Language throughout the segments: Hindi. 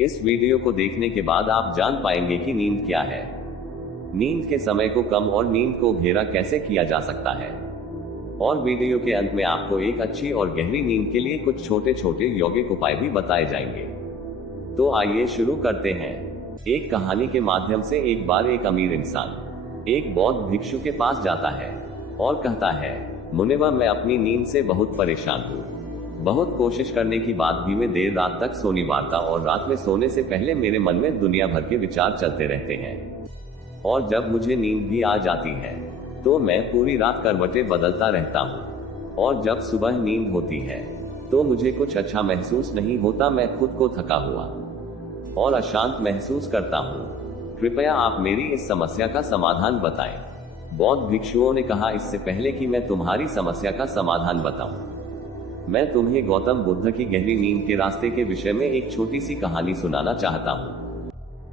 इस वीडियो को देखने के बाद आप जान पाएंगे कि नींद क्या है, नींद के समय को कम और नींद को घेरा कैसे किया जा सकता है, और वीडियो के अंत में आपको एक अच्छी और गहरी नींद के लिए कुछ छोटे छोटे यौगिक उपाय भी बताए जाएंगे। तो आइए शुरू करते हैं। एक कहानी के माध्यम से एक बार एक अमीर इंसान एक बौद्ध भिक्षु के पास जाता है और कहता है, मुनिवर, मैं अपनी नींद से बहुत परेशान हूँ। बहुत कोशिश करने के बाद भी मैं देर रात तक सो नहीं पाता और रात में सोने से पहले मेरे मन में दुनिया भर के विचार चलते रहते हैं, और जब मुझे नींद भी आ जाती है तो मैं पूरी रात करवटें बदलता रहता हूँ, और जब सुबह नींद होती है तो मुझे कुछ अच्छा महसूस नहीं होता। मैं खुद को थका हुआ और अशांत महसूस करता हूँ। कृपया आप मेरी इस समस्या का समाधान बताएं। बौद्ध भिक्षुओं ने कहा, इससे पहले कि मैं तुम्हारी समस्या का समाधान बताऊं, मैं तुम्हें गौतम बुद्ध की गहरी नींद के रास्ते के विषय में एक छोटी सी कहानी सुनाना चाहता हूँ।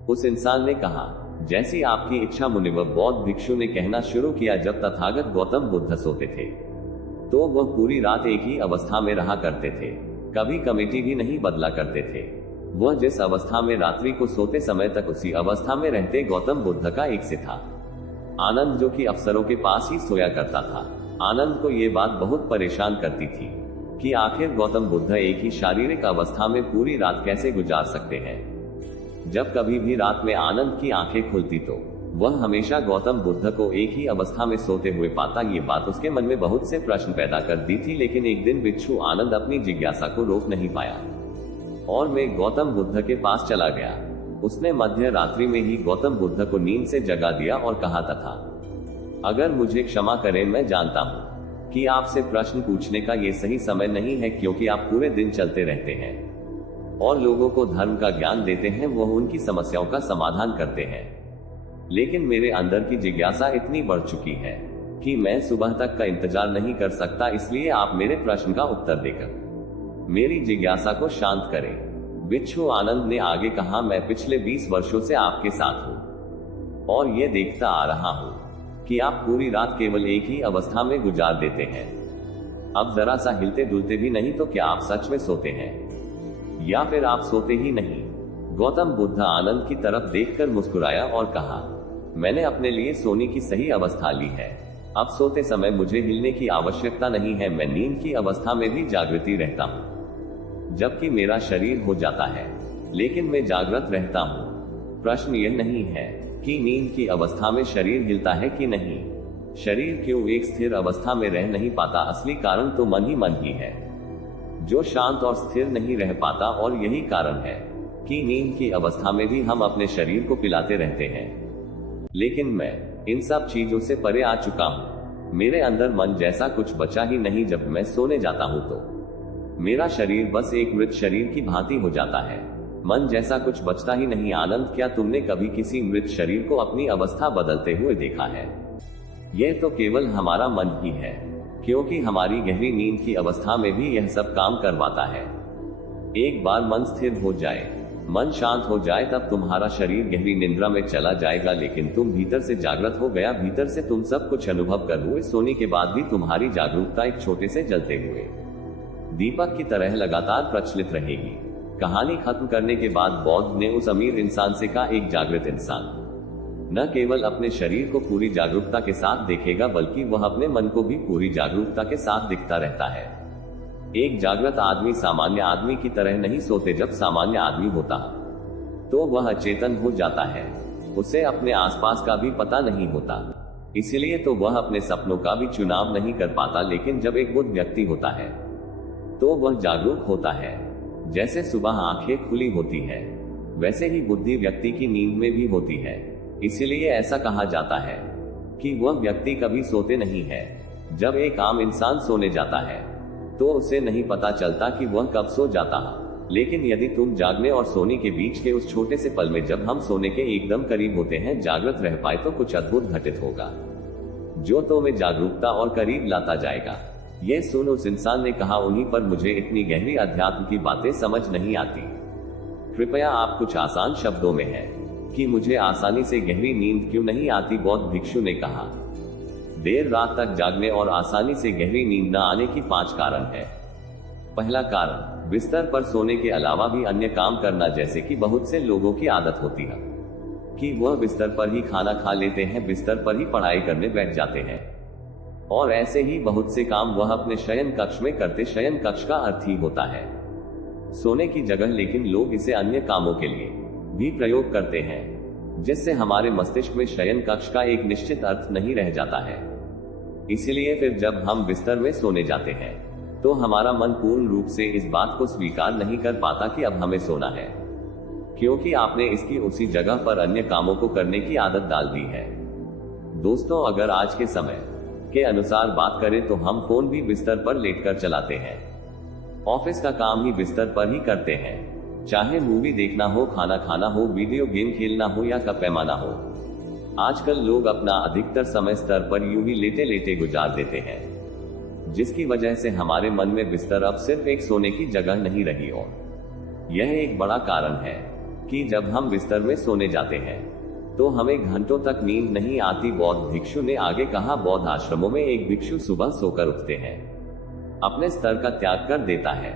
उस इंसान ने कहा, जैसी आपकी इच्छा मुनिवर। बौद्ध भिक्षु ने कहना शुरू किया, जब तथागत गौतम बुद्ध सोते थे तो वह पूरी रात एक ही अवस्था में रहा करते थे, कभी कमेटी भी नहीं बदला करते थे। वह जिस अवस्था में रात्रि को सोते समय तक उसी अवस्था में रहते गौतम बुद्ध का एक से था। आनंद, जो कि अफसरों के पास ही सोया करता था। आनंद को ये बात बहुत परेशान करती थी कि आखिर गौतम बुद्ध एक ही शारीरिक अवस्था में पूरी रात कैसे गुजार सकते हैं। जब कभी भी रात में आनंद की आंखें खुलती तो वह हमेशा गौतम बुद्ध को एक ही अवस्था में सोते हुए पाता। ये बात उसके मन में बहुत से प्रश्न पैदा कर दी थी, लेकिन एक दिन भिक्षु आनंद अपनी जिज्ञासा को रोक नहीं पाया और मैं गौतम बुद्ध के पास चला गया। उसने मध्य रात्रि में ही गौतम बुद्ध को नींद से जगा दिया और कहा था, अगर मुझे क्षमा करें, मैं जानता हूँ कि आपसे प्रश्न पूछने का ये सही समय नहीं है, क्योंकि आप पूरे दिन चलते रहते हैं और लोगों को धर्म का ज्ञान देते हैं, वह उनकी समस्याओं का समाधान करते हैं। लेकिन मेरे अंदर की जिज्ञासा इतनी बढ़ चुकी है कि मैं सुबह तक का इंतजार नहीं कर सकता, इसलिए आप मेरे प्रश्न का उत्तर देकर मेरी जिज्ञासा को शांत करें। भिक्षु आनंद ने आगे कहा, मैं पिछले 20 वर्षों से आपके साथ हूँ और ये देखता आ रहा हूँ कि आप पूरी रात केवल एक ही अवस्था में गुजार देते हैं। अब जरा सा हिलते डुलते भी नहीं, तो क्या आप सच में सोते हैं या फिर आप सोते ही नहीं? गौतम बुद्ध आनंद की तरफ देखकर मुस्कुराया और कहा, मैंने अपने लिए सोने की सही अवस्था ली है। अब सोते समय मुझे हिलने की आवश्यकता नहीं है। मैं नींद की अवस्था में भी जागृति रहता हूँ, जबकि मेरा शरीर हो जाता है, लेकिन मैं जागृत रहता हूँ। प्रश्न यह नहीं है कि नींद की अवस्था में शरीर हिलता है कि नहीं, शरीर क्यों एक स्थिर अवस्था में रह नहीं पाता। असली कारण तो मन ही है, जो शांत और स्थिर नहीं रह पाता, और यही कारण है कि नींद की अवस्था में भी हम अपने शरीर को पिलाते रहते हैं। लेकिन मैं इन सब चीजों से परे आ चुका हूँ। मेरे अंदर मन जैसा कुछ बचा ही नहीं। जब मैं सोने जाता हूँ तो मेरा शरीर बस एक मृत शरीर की भांति हो जाता है, मन जैसा कुछ बचता ही नहीं। आनंद, क्या तुमने कभी किसी मृत शरीर को अपनी अवस्था बदलते हुए देखा है? यह तो केवल हमारा मन ही है, क्योंकि हमारी गहरी नींद की अवस्था में भी यह सब काम करवाता है। एक बार मन स्थिर हो जाए, मन शांत हो जाए, तब तुम्हारा शरीर गहरी निद्रा में चला जाएगा, लेकिन तुम भीतर से जागृत हो गया। भीतर से तुम सब कुछ अनुभव कर हुए सोने के बाद भी तुम्हारी जागरूकता एक छोटे से जलते हुए दीपक की तरह लगातार प्रचलित रहेगी। कहानी खत्म करने के बाद बौद्ध ने उस अमीर इंसान से कहा, एक जागृत इंसान न केवल अपने शरीर को पूरी जागरूकता के साथ देखेगा, बल्कि वह अपने मन को भी पूरी जागरूकता के साथ दिखता रहता है। एक जागृत आदमी सामान्य आदमी की तरह नहीं सोते। जब सामान्य आदमी होता तो वह अचेतन हो जाता है, उसे अपने आसपास का भी पता नहीं होता, इसलिए तो वह अपने सपनों का भी चुनाव नहीं कर पाता। लेकिन जब एक बुद्ध व्यक्ति होता है तो वह जागरूक होता है। जैसे सुबह आंखें खुली होती है, वैसे ही बुद्धि व्यक्ति की नींद में भी होती है। इसीलिए ऐसा कहा जाता है कि वह व्यक्ति कभी सोते नहीं है। जब एक आम इंसान सोने जाता है तो उसे नहीं पता चलता कि वह कब सो जाता है। लेकिन यदि तुम जागने और सोने के बीच के उस छोटे से पल में, जब हम सोने के एकदम करीब होते हैं, जागृत रह पाए, तो कुछ अद्भुत घटित होगा जो तुम्हें जागरूकता और करीब लाता जाएगा। यह सुन उस इंसान ने कहा, उन्हीं पर मुझे इतनी गहरी अध्यात्म की बातें समझ नहीं आती। कृपया आप कुछ आसान शब्दों में है कि मुझे आसानी से गहरी नींद क्यों नहीं आती? बौद्ध भिक्षु ने कहा, देर रात तक जागने और आसानी से गहरी नींद न आने की 5 कारण है। पहला कारण, बिस्तर पर सोने के अलावा भी अन्य काम करना, जैसे कि बहुत से लोगों की आदत होती है कि वह बिस्तर पर ही खाना खा लेते हैं, बिस्तर पर ही पढ़ाई करने बैठ जाते हैं, और ऐसे ही बहुत से काम वह अपने शयन कक्ष में करते। शयन कक्ष का अर्थ ही होता है सोने की जगह, लेकिन लोग इसे अन्य कामों के लिए भी प्रयोग करते हैं, जिससे हमारे मस्तिष्क में शयन कक्ष का एक निश्चित अर्थ नहीं रह जाता है। इसलिए फिर जब हम बिस्तर में सोने जाते हैं तो हमारा मन पूर्ण रूप से इस बात को स्वीकार नहीं कर पाता कि अब हमें सोना है, क्योंकि आपने इसकी उसी जगह पर अन्य कामों को करने की आदत डाल दी है। दोस्तों, अगर आज के समय के अनुसार बात करें तो हम फोन भी बिस्तर पर लेटकर चलाते हैं, ऑफिस का काम ही बिस्तर पर ही करते हैं, चाहे मूवी देखना हो, खाना खाना हो, वीडियो गेम खेलना हो या कप पैमाना हो। आजकल लोग अपना अधिकतर समय स्तर पर यूं ही लेटे लेटे गुजार देते हैं, जिसकी वजह से हमारे मन में बिस्तर अब सिर्फ एक सोने की जगह नहीं रही। और यह एक बड़ा कारण है कि जब हम बिस्तर में सोने जाते हैं तो हमें घंटों तक नींद नहीं आती। बौद्ध भिक्षु ने आगे कहा, बौद्ध आश्रमों में एक भिक्षु सुबह सोकर उठते हैं, अपने स्तर का त्याग कर देता है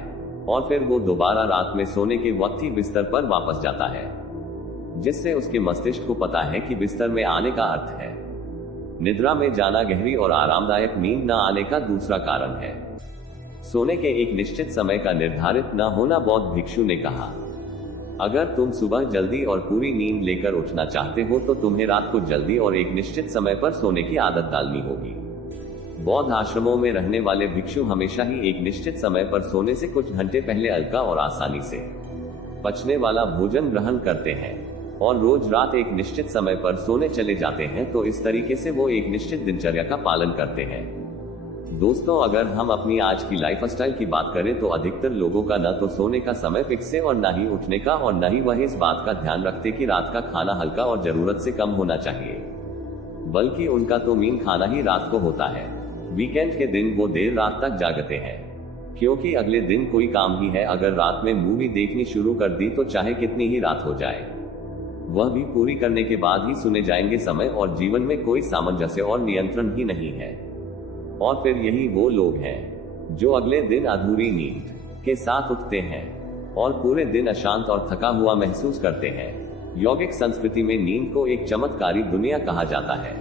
और फिर वो दोबारा रात में सोने के वक्त ही बिस्तर पर वापस जाता है, जिससे उसके मस्तिष्क को पता है कि बिस्तर में आने का अर्थ है निद्रा में जाना। गहरी और आरामदायक नींद न आने का दूसरा कारण है सोने के एक निश्चित समय का निर्धारित न होना। बौद्ध भिक्षु ने कहा, अगर तुम सुबह जल्दी और पूरी नींद लेकर उठना चाहते हो तो तुम्हें रात को जल्दी और एक निश्चित समय पर सोने की आदत डालनी होगी। बौद्ध आश्रमों में रहने वाले भिक्षु हमेशा ही एक निश्चित समय पर सोने से कुछ घंटे पहले हल्का और आसानी से पचने वाला भोजन ग्रहण करते हैं और रोज रात एक निश्चित समय पर सोने चले जाते हैं। तो इस तरीके से वो एक निश्चित दिनचर्या का पालन करते हैं। दोस्तों, अगर हम अपनी आज की लाइफस्टाइल की बात करें तो अधिकतर लोगों का न तो सोने का समय फिक्स है और न ही उठने का, और न ही वह इस बात का ध्यान रखते कि रात का खाना हल्का और जरूरत से कम होना चाहिए, बल्कि उनका तो मीन खाना ही रात को होता है। वीकेंड के दिन वो देर रात तक जागते हैं, क्योंकि अगले दिन कोई काम ही है। अगर रात में मूवी देखनी शुरू कर दी तो चाहे कितनी ही रात हो जाए, वह भी पूरी करने के बाद ही सुने जाएंगे। समय और जीवन में कोई सामंजस्य और नियंत्रण ही नहीं है। और फिर यही वो लोग हैं जो अगले दिन अधूरी नींद के साथ उठते हैं और पूरे दिन अशांत और थका हुआ महसूस करते हैं। यौगिक संस्कृति में नींद को एक चमत्कारी दुनिया कहा जाता है।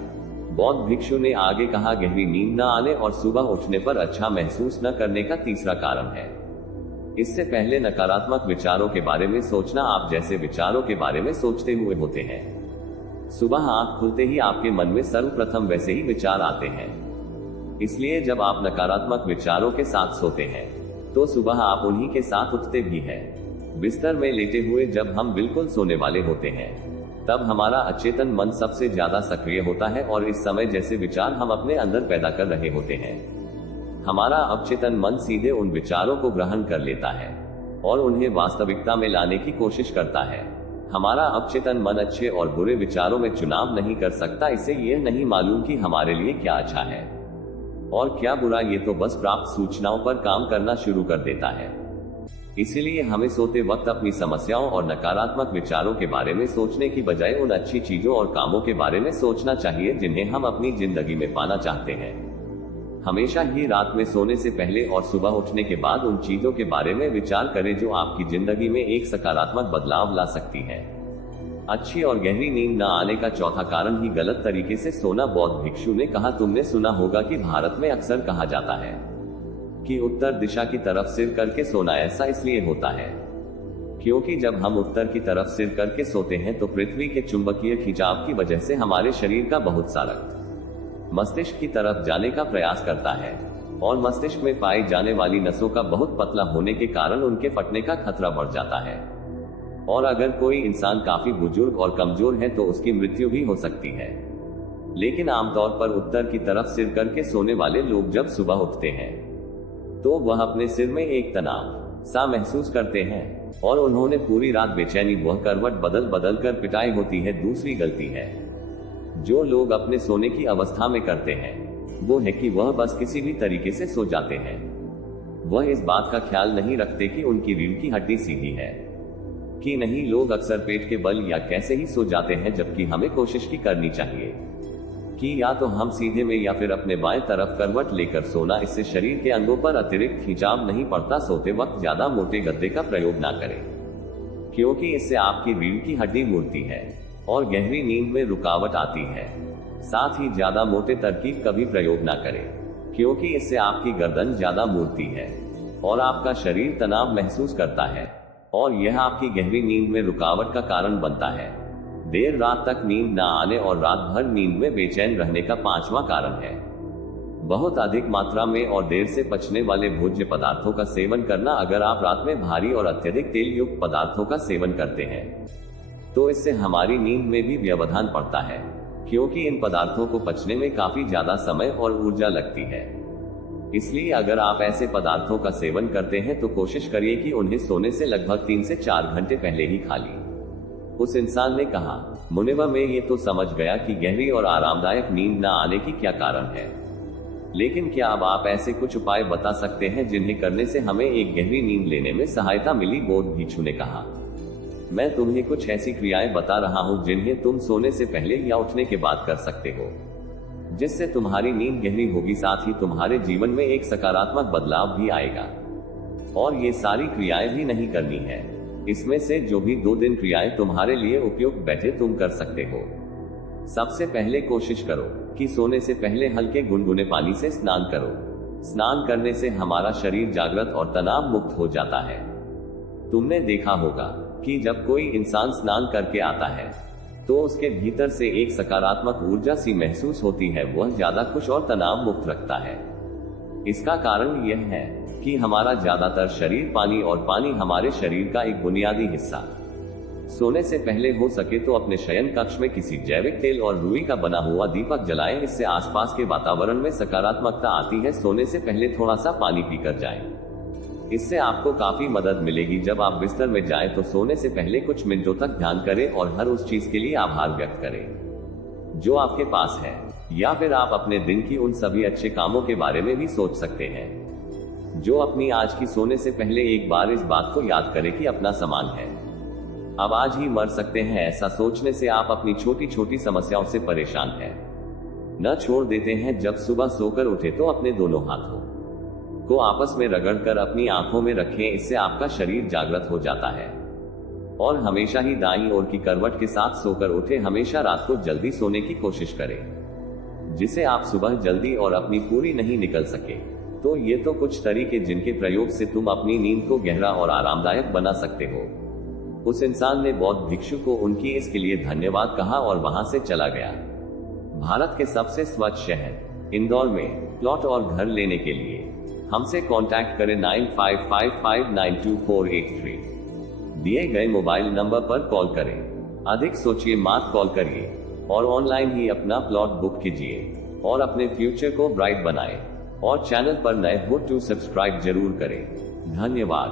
बौद्ध भिक्षु ने आगे कहा, गहरी नींद न आने और सुबह उठने पर अच्छा महसूस न करने का तीसरा कारण है, इससे पहले नकारात्मक विचारों के बारे में सोचना। आप जैसे विचारों के बारे में सोचते हुए होते हैं, सुबह आंख खुलते ही आपके मन में सर्वप्रथम वैसे ही विचार आते हैं। इसलिए जब आप नकारात्मक विचारों के साथ सोते हैं तो सुबह आप उन्हीं के साथ उठते भी हैं। बिस्तर में लेटे हुए जब हम बिल्कुल सोने वाले होते हैं तब हमारा अचेतन मन सबसे ज्यादा सक्रिय होता है और इस समय जैसे विचार हम अपने अंदर पैदा कर रहे होते हैं, हमारा अवचेतन मन सीधे उन विचारों को ग्रहण कर लेता है और उन्हें वास्तविकता में लाने की कोशिश करता है। हमारा अवचेतन मन अच्छे और बुरे विचारों में चुनाव नहीं कर सकता। इसे यह नहीं मालूम कि हमारे लिए क्या अच्छा है और क्या बुरा, ये तो बस प्राप्त सूचनाओं पर काम करना शुरू कर देता है। इसीलिए हमें सोते वक्त अपनी समस्याओं और नकारात्मक विचारों के बारे में सोचने की बजाय उन अच्छी चीजों और कामों के बारे में सोचना चाहिए जिन्हें हम अपनी जिंदगी में पाना चाहते हैं। हमेशा ही रात में सोने से पहले और सुबह उठने के बाद उन चीजों के बारे में विचार करें जो आपकी जिंदगी में एक सकारात्मक बदलाव ला सकती है। अच्छी और गहरी नींद न आने का चौथा कारण ही गलत तरीके से सोना। बौद्ध भिक्षु ने कहा, तुमने सुना होगा कि भारत में अक्सर कहा जाता है कि उत्तर दिशा की तरफ सिर करके सोना। ऐसा इसलिए होता है क्योंकि जब हम उत्तर की तरफ सिर करके सोते हैं तो पृथ्वी के चुंबकीय खिंचाव की वजह से हमारे शरीर का बहुत सा रक्त मस्तिष्क की तरफ जाने का प्रयास करता है और मस्तिष्क में पाई जाने वाली नसों का बहुत पतला होने के कारण उनके फटने का खतरा बढ़ जाता है। और अगर कोई इंसान काफी बुजुर्ग और कमजोर है तो उसकी मृत्यु भी हो सकती है। लेकिन आमतौर पर उत्तर की तरफ सिर करके सोने वाले लोग जब सुबह उठते हैं तो वह अपने सिर में एक तनाव सा महसूस करते हैं और उन्होंने पूरी रात बेचैनी वह करवट बदल बदल कर पिटाई होती है। दूसरी गलती है जो लोग अपने सोने की अवस्था में करते हैं वो है कि वह बस किसी भी तरीके से सो जाते हैं। वह इस बात का ख्याल नहीं रखते कि उनकी रीढ़ की हड्डी सीधी है कि नहीं। लोग अक्सर पेट के बल या कैसे ही सो जाते हैं, जबकि हमें कोशिश की करनी चाहिए कि या तो हम सीधे में या फिर अपने बाएं तरफ करवट लेकर सोना, इससे शरीर के अंगों पर अतिरिक्त खिंचाव नहीं पड़ता। सोते वक्त ज्यादा मोटे गद्दे का प्रयोग ना करें, क्योंकि इससे आपकी रीढ़ की हड्डी मुड़ती है और गहरी नींद में रुकावट आती है। साथ ही ज्यादा मोटे तरकीब कभी प्रयोग ना करें, क्योंकि इससे आपकी गर्दन ज्यादा मुड़ती है और आपका शरीर तनाव महसूस करता है और यह आपकी गहरी नींद में रुकावट का कारण बनता है। देर रात तक नींद ना आने और रात भर नींद में बेचैन रहने का 5वां कारण है बहुत अधिक मात्रा में और देर से पचने वाले भोज्य पदार्थों का सेवन करना। अगर आप रात में भारी और अत्यधिक तेल युक्त पदार्थों का सेवन करते हैं तो इससे हमारी नींद में भी व्यवधान पड़ता है, क्योंकि इन पदार्थों को पचने में काफी ज्यादा समय और ऊर्जा लगती है। इसलिए अगर आप ऐसे पदार्थों का सेवन करते हैं तो कोशिश करिए कि उन्हें सोने से लगभग 3 से 4 घंटे पहले ही खा लीं। उस इंसान ने कहा, मुनिवा, मैं ये तो समझ गया कि गहरी और आरामदायक नींद न आने की क्या कारण है, लेकिन क्या अब आप ऐसे कुछ उपाय बता सकते हैं जिन्हें करने से हमें एक गहरी नींद लेने में सहायता मिली? बोध भिक्षु ने कहा, मैं तुम्हें कुछ ऐसी क्रियाएं बता रहा हूं जिन्हें तुम सोने से पहले या उठने के बाद कर सकते हो, जिससे तुम्हारी नींद गहरी होगी, साथ ही तुम्हारे जीवन में एक सकारात्मक बदलाव भी आएगा। और ये सारी क्रियाएं भी नहीं करनी है, इसमें से जो भी 2 क्रियाएं तुम्हारे लिए उपयुक्त बैठे तुम कर सकते हो। सबसे पहले कोशिश करो कि सोने से पहले हल्के गुनगुने पानी से स्नान करो। स्नान करने से हमारा शरीर जागृत और तनाव मुक्त हो जाता है। तुमने देखा होगा कि जब कोई इंसान स्नान करके आता है तो उसके भीतर से एक सकारात्मक ऊर्जा सी महसूस होती है, वह ज्यादा खुश और तनाव मुक्त रखता है। इसका कारण यह है कि हमारा ज्यादातर शरीर पानी और पानी हमारे शरीर का एक बुनियादी हिस्सा। सोने से पहले हो सके तो अपने शयन कक्ष में किसी जैविक तेल और रुई का बना हुआ दीपक जलाएं, इससे आसपास के वातावरण में सकारात्मकता आती है। सोने से पहले थोड़ा सा पानी पीकर जाएं, इससे आपको काफी मदद मिलेगी। जब आप बिस्तर में जाएं तो सोने से पहले कुछ मिनटों तक ध्यान करें और हर उस चीज के लिए आभार व्यक्त करें जो आपके पास है, या फिर आप अपने दिन की उन सभी अच्छे कामों के बारे में भी सोच सकते हैं जो अपनी आज की सोने से पहले एक बार इस बात को याद करें कि अपना सामान है, अब आज ही मर सकते हैं। ऐसा सोचने से आप अपनी छोटी छोटी समस्याओं से परेशान हैं न छोड़ देते हैं। जब सुबह सोकर उठे तो अपने दोनों हाथों को आपस में रगड़कर अपनी आंखों में रखें, इससे आपका शरीर जागृत हो जाता है। और हमेशा ही दाईं ओर की करवट के साथ सोकर उठे। हमेशा रात को जल्दी सोने की कोशिश करें, जिसे आप सुबह जल्दी और अपनी पूरी नहीं निकल सके। तो ये तो कुछ तरीके जिनके प्रयोग से तुम अपनी नींद को गहरा और आरामदायक बना सकते हो। उस इंसान ने बौद्ध भिक्षु को उनकी इसके लिए धन्यवाद कहा और वहां से चला गया। भारत के सबसे स्वच्छ शहर इंदौर में प्लॉट और घर लेने के लिए हमसे कांटेक्ट करें 9555924883 दिए गए मोबाइल नंबर पर कॉल करें। अधिक सोचिए मत कॉल करिए और ऑनलाइन ही अपना प्लॉट बुक कीजिए और अपने फ्यूचर को ब्राइट बनाएं। और चैनल पर नए हो तो सब्सक्राइब जरूर करें। धन्यवाद।